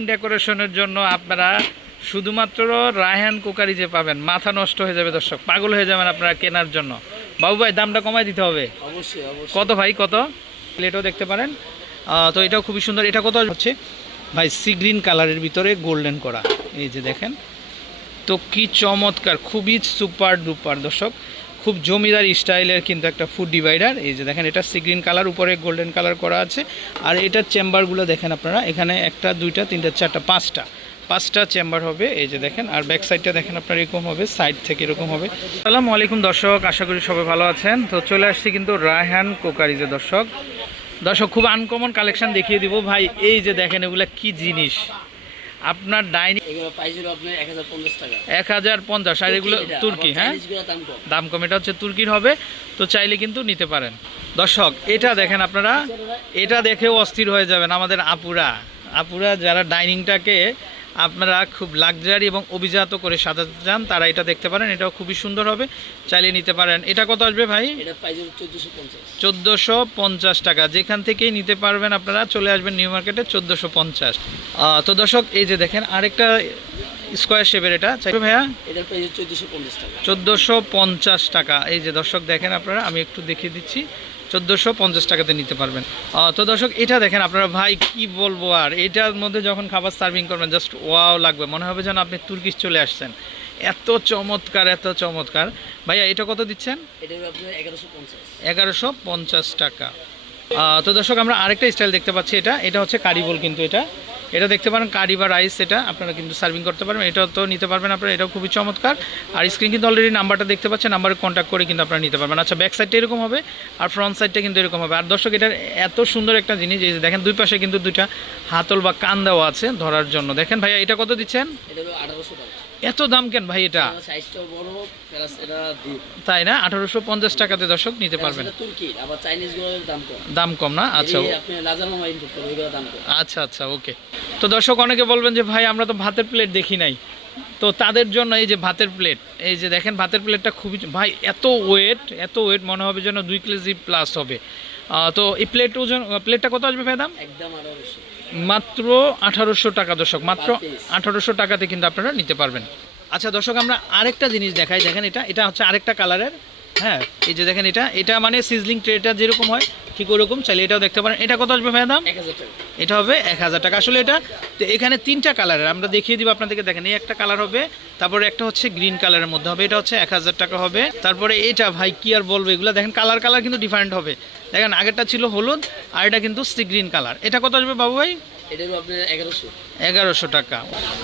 ডেকোরেশনের জন্য আপনারা শুধুমাত্র রায়হান কুকারি যে পাবেন মাথা নষ্ট হয়ে যাবে দর্শক পাগল হয়ে যাবেন আপনারা কেনার জন্য। বাবু ভাই দামটা কমাই দিতে হবে। কত ভাই কত? প্লেটও দেখতে পারেন। তো এটাও খুবই সুন্দর। এটা কত হচ্ছে? ভাই সি গ্রিন কালারের ভিতরে গোল্ডেন করা। এই যে দেখেন। তো কি চমৎকার খুবই সুপার ডুপার দর্শক। খুব জমিদার স্টাইলের কিন্তু একটা ফুড ডিভাইডার এই যে দেখেন, এটা সি গ্রিন কালার, উপরে গোল্ডেন কালার করা আছে। আর এটার চেম্বারগুলো দেখেন আপনারা, এখানে একটা, দুইটা, তিনটা, চারটা, পাঁচটা। পাঁচটা চেম্বার হবে, এই যে দেখেন। আর ব্যাক সাইডটা দেখেন আপনার এরকম হবে সাইড থেকে এরকম হবে। আসসালামু আলাইকুম দর্শক, আশা করি সবাই ভালো আছেন। তো চলে আসছি কিন্তু রায়হান কোকারিজে দর্শক। দর্শক, খুব আনকমন কালেকশন দেখিয়ে দিব। ভাই, এই যে দেখেন, এগুলা কি জিনিস? আপনার ডাইনি এক হাজার পঞ্চাশ আর এগুলো তুর্কি হ্যাঁ? দাম কম। দাম কম এটা হচ্ছে তুর্কির হবে তো চাইলে কিন্তু নিতে পারেন। দর্শক এটা দেখেন আপনারা এটা দেখেও অস্থির হয়ে যাবেন আমাদের আপুরা। আপুরা যারা ডাইনিংটাকে আপনারা খুব লাক্সারি এবং অভিজাত করে সাজাতে চান তারা এটা দেখতে পারেন এটাও খুবই সুন্দর হবে চাইলে নিতে পারেন। এটা কত আসবে ভাই? চোদ্দশো পঞ্চাশ। টাকা। যেখান থেকেই নিতে পারবেন আপনারা চলে আসবেন নিউ মার্কেটে চোদ্দোশো পঞ্চাশ। তো দর্শক এই যে দেখেন আরেকটা স্কোয়ার শেপের এটা চাইবে ভাইয়া? চোদ্দোশো পঞ্চাশ টাকা। এই যে দর্শক দেখেন আপনারা আমি একটু দেখিয়ে দিচ্ছি। চোদ্দোশো পঞ্চাশ টাকাতে নিতে পারবেন। তো দর্শক এটা দেখেন আপনারা ভাই কি বলব আর? এটার মধ্যে যখন খাবার সার্ভিং করবেন জাস্ট ওয়াও লাগবে। মনে হবে যেন আপনি তুর্কিশ চলে আসছেন। এত চমৎকার এত চমৎকার। ভাইয়া এটা কত দিচ্ছেন? এগারোশো পঞ্চাশ। টাকা। তো দর্শক আমরা আরেকটা স্টাইল দেখতে পাচ্ছি এটা। এটা হচ্ছে কারিবল কিন্তু এটা। এটা দেখতে পারেন, কারি বা রাইস এটা, আপনারা কিন্তু সার্ভিং করতে পারবেন। এটাও তো নিতে পারবেন আপনারা, এটাও খুবই চমৎকার। আর স্ক্রিন কিন্তু অলরেডি নাম্বারটা দেখতে পাচ্ছেন নাম্বারে কন্ট্যাক্ট করে কিন্তু আপনারা নিতে পারবেন। আচ্ছা ব্যাক সাইডটা এরকম হবে আর ফ্রন্ট সাইডটা কিন্তু এরকম হবে। আর দর্শক, এটার এত সুন্দর একটা জিনিস, এই যে দেখেন, দুই পাশে কিন্তু দুইটা হাতল বা কান দেওয়া আছে ধরার জন্য। দেখেন ভাইয়া, এটা কত দিচ্ছেন? এটা হলো আঠারোশো টাকা। এত দাম কেন ভাই এটা? তাই না? আঠারোশো পঞ্চাশ টাকাতে দর্শক নিতে পারবেন। দাম কম। না? আচ্ছা আচ্ছা আচ্ছা ওকে। তো দর্শক অনেকে বলবেন যে ভাই আমরা তো ভাতের প্লেট দেখি নাই। তো তাদের জন্য এই যে ভাতের প্লেট এই যে দেখেন ভাতের প্লেটটা খুবই ভাই এত ওয়েট এত ওয়েট মনে হবে যেন দুই কেজি প্লাস হবে। তো এই প্লেট ওজন প্লেটটা কত আসবে ভাই দাম? একদম মাত্র আঠারোশো টাকা দর্শক মাত্র আঠারোশো টাকাতে কিন্তু আপনারা নিতে পারবেন। আচ্ছা দর্শক আমরা আরেকটা জিনিস দেখাই দেখেন এটা এটা হচ্ছে আরেকটা কালারের হ্যাঁ এই যে দেখেন এটা এটা মানে সিজলিং ট্রেটা যেরকম হয় ঠিক ওরকম চাইলে এটাও দেখতে পারেন। এটা কত আসবে ভাই দাম? এক হাজার টাকা। এটা হবে এক হাজার টাকা। আসলে এটা তো এখানে তিনটা কালারের আমরা দেখিয়ে দিব আপনাদেরকে দেখেন এই একটা কালার হবে তারপরে একটা হচ্ছে গ্রিন কালারের মধ্যে হবে এটা হচ্ছে এক হাজার টাকা হবে। তারপরে এটা ভাই কি আর বলব এগুলো দেখেন কালার কালার কিন্তু ডিফারেন্ট হবে। দেখেন আগেরটা ছিল হলুদ আর এটা কিন্তু সি গ্রিন কালার। এটা কত আসবে বাবু ভাই? এগারোশো। টাকা।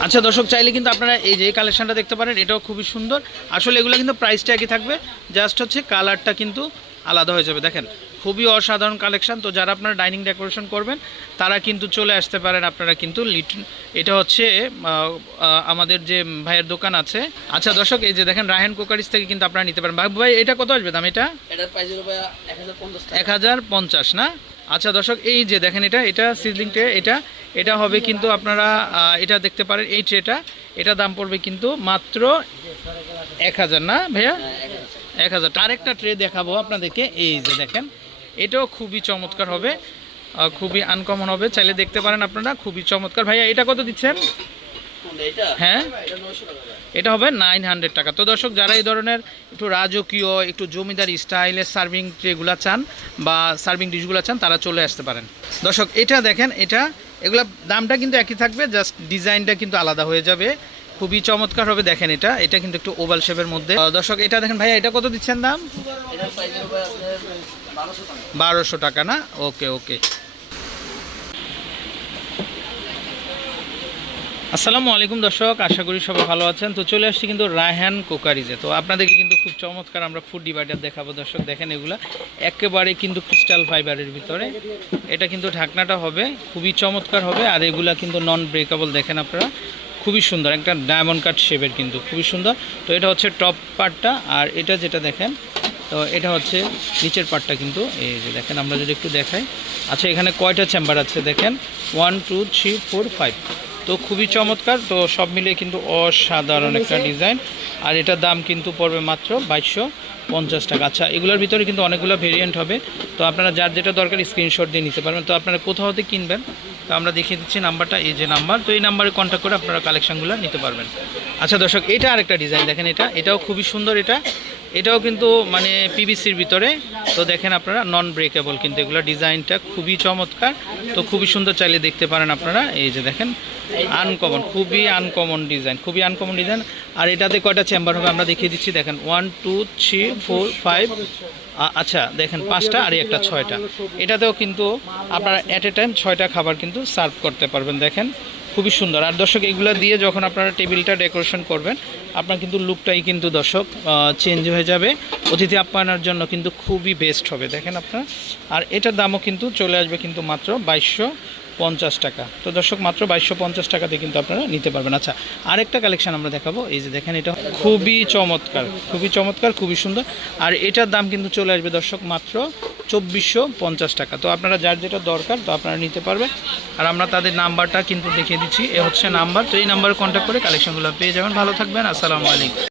আচ্ছা দর্শক চাইলে কিন্তু আপনারা এই যে কালেকশনটা দেখতে পারেন এটাও খুবই সুন্দর। আসলে এগুলো কিন্তু প্রাইসটা একই থাকবে জাস্ট হচ্ছে কালারটা কিন্তু আলাদা হয়ে যাবে। দেখেন খুবই অসাধারণ কালেকশন তো যারা আপনারা ডাইনিং ডেকোরেশন করবেন তারা কিন্তু চলে আসতে পারেন। আপনারা কিন্তু লিটন এটা হচ্ছে আমাদের যে ভাইয়ের দোকান আছে। আচ্ছা দর্শক এই যে দেখেন রায়হান কুকারিস থেকে কিন্তু আপনারা নিতে পারেন। বাবু ভাই এটা কত আসবে দাম এটা? এক হাজার পঞ্চাশ না? আচ্ছা দর্শক এই যে দেখেন এটা এটা সিজলিং ট্রে এটা এটা হবে কিন্তু আপনারা এটা দেখতে পারেন এই ট্রেটা এটা দাম পড়বে কিন্তু মাত্র এক হাজার না ভাইয়া? হ্যাঁ এক হাজার। এক হাজার। আরেকটা ট্রে দেখাবো আপনাদেরকে। এই যে দেখেন এটাও খুবই চমৎকার হবে খুবই আনকমন হবে। চাইলে দেখতে পারেন আপনারা, খুবই চমৎকার। ভাইয়া, এটা কত দিচ্ছেন? হ্যাঁ? এটা হবে নাইন হান্ড্রেড টাকা। তো দর্শক, যারা এই ধরনের একটু রাজকীয়, একটু জমিদার স্টাইলের সার্ভিং ট্রেগুলো চান বা সার্ভিং ডিশগুলো চান, তারা চলে আসতে পারেন। দর্শক, এটা দেখেন, এটা, এগুলা দামটা কিন্তু একই থাকবে জাস্ট ডিজাইনটা কিন্তু আলাদা হয়ে যাবে। খুবই চমৎকার হবে, দেখেন এটা। এটা কিন্তু একটু ওভাল শেপের মধ্যে। দর্শক, এটা দেখেন ভাইয়া, এটা কত দিচ্ছেন দাম? বারোশো টাকা না? ওকে ওকে। আসসালামু আলাইকুম দর্শক, আশা করি সবাই ভালো আছেন। তো চলে আসছি কিন্তু রায়হান কোকারিজে। তো আপনাদেরকে কিন্তু খুব চমৎকার আমরা ফুড ডিভাইডার দেখাবো দর্শক, দেখেন এগুলা। একেবারে কিন্তু ক্রিস্টাল ফাইবারের ভিতরে। এটা কিন্তু ঢাকনাটা হবে, খুবই চমৎকার হবে, আর এগুলা কিন্তু নন ব্রেকেবল দেখেন আপনারা। খুবই সুন্দর, একটা ডায়মন্ড কাট শেপের কিন্তু, খুবই সুন্দর। তো এটা হচ্ছে টপ পার্টটা আর এটা যেটা দেখেন তো এটা হচ্ছে নিচের পার্টটা কিন্তু এই যে দেখেন আমরা যদি একটু দেখাই। আচ্ছা এখানে কয়টা চেম্বার আছে দেখেন? One two three four five তো খুবই চমৎকার তো সব মিলিয়ে কিন্তু অসাধারণ একটা ডিজাইন। আর এটার দাম কিন্তু পড়বে মাত্র বাইশশো পঞ্চাশ টাকা। আচ্ছা এগুলোর ভিতরে কিন্তু অনেকগুলো ভেরিয়েন্ট হবে। তো আপনারা যার যেটা দরকার স্ক্রিনশট দিয়ে নিতে পারবেন। তো আপনারা কোথাও হতে কিনবেন তো আমরা দেখিয়ে দিচ্ছি নাম্বারটা এই যে নাম্বার। তো এই নাম্বারে কন্ট্যাক্ট করে আপনারা কালেকশনগুলো নিতে পারবেন। আচ্ছা দর্শক এটা আরেকটা ডিজাইন দেখেন এটা এটাও খুবই সুন্দর এটা। এটাও কিন্তু মানে পিবিসির ভিতরে। তো দেখেন আপনারা নন ব্রেকেবল কিন্তু এগুলো ডিজাইনটা খুবই চমৎকার। তো খুবই সুন্দর চাইলে দেখতে পারেন আপনারা। এই যে দেখেন আনকমন খুবই আনকমন ডিজাইন, খুবই আনকমন ডিজাইন। আর এটাতে কয়টা চেম্বার হবে আমরা দেখিয়ে দিচ্ছি। দেখেন one two three four five আচ্ছা দেখেন পাঁচটা আর একটা ছয়টা। এটাতেও কিন্তু আপনারা অ্যাট এ টাইম ছয়টা খাবার কিন্তু সার্ভ করতে পারবেন। দেখেন খুবই সুন্দর। আর দর্শক, এগুলো দিয়ে যখন আপনারা টেবিলটা ডেকোরেশন করবেন, আপনার কিন্তু লুকটাই কিন্তু দর্শক চেঞ্জ হয়ে যাবে। অতিথি আপ্যায়নের জন্য কিন্তু খুবই বেস্ট হবে, দেখেন আপনারা। আর এটার দামও কিন্তু চলে আসবে কিন্তু মাত্র বাইশশো পঞ্চাশ টাকা। তো দর্শক, মাত্র বাইশশো পঞ্চাশ টাকাতে কিন্তু আপনারা নিতে পারবেন। আচ্ছা আরেকটা কালেকশন আমরা দেখাবো। এই যে দেখেন, এটা খুবই চমৎকার খুবই চমৎকার, খুবই সুন্দর। আর এটার দাম কিন্তু চলে আসবে দর্শক, মাত্র চব্বিশশো পঞ্চাশ টাকা। তো আপনারা যার যেটা দরকার, তো আপনারা নিতে পারবেন। আর আমরা তাদের নাম্বারটা কিন্তু দেখিয়ে দিচ্ছি। এ হচ্ছে নাম্বার। তো এই নাম্বারে কন্ট্যাক্ট করে কালেকশনগুলো পেয়ে যাবেন। ভালো থাকবেন। আসসালামু আলাইকুম।